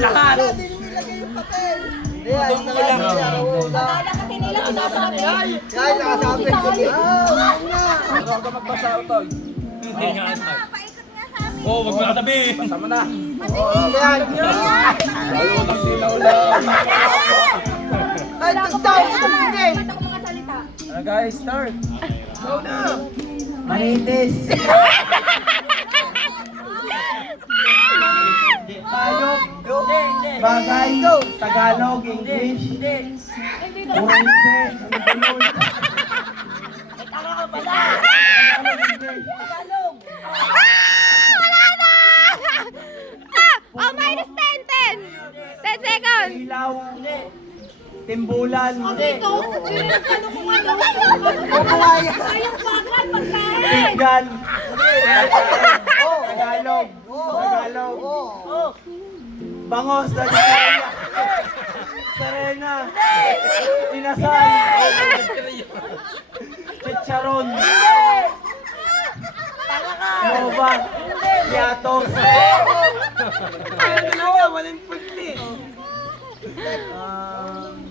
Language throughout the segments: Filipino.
lahat. Akala kasi nila sinasabi. Guys, nakasabi. Huwag ka magbasa, Otoy. Hindi nga. Paikot nga sa amin. Oo, wag mo kasabihin. Basa mo na. Yan. Lalo ng silaw lang. Ay, tagtaw. Hindi. Ba't ako mga salita? Guys, start. Go na. Manitis. Hayop. Bagay. Tagalog, English. Puro hindi. Oh, minus 10, 10. 10 seconds. Ilaw. Timbulan. Ito, pinagkano ko nga daw. Sayang bakal, pagkain. Tinggan. Tagalog. Tagalog. Bangos na Serena. Serena. Inasal. Chicharon. Nova. Yatos.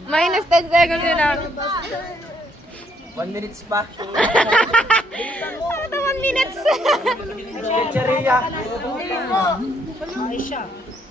Minus 10 seconds yun lang. 1 minutes pa. Ano 1 minutes? Chicharia. Ay siya.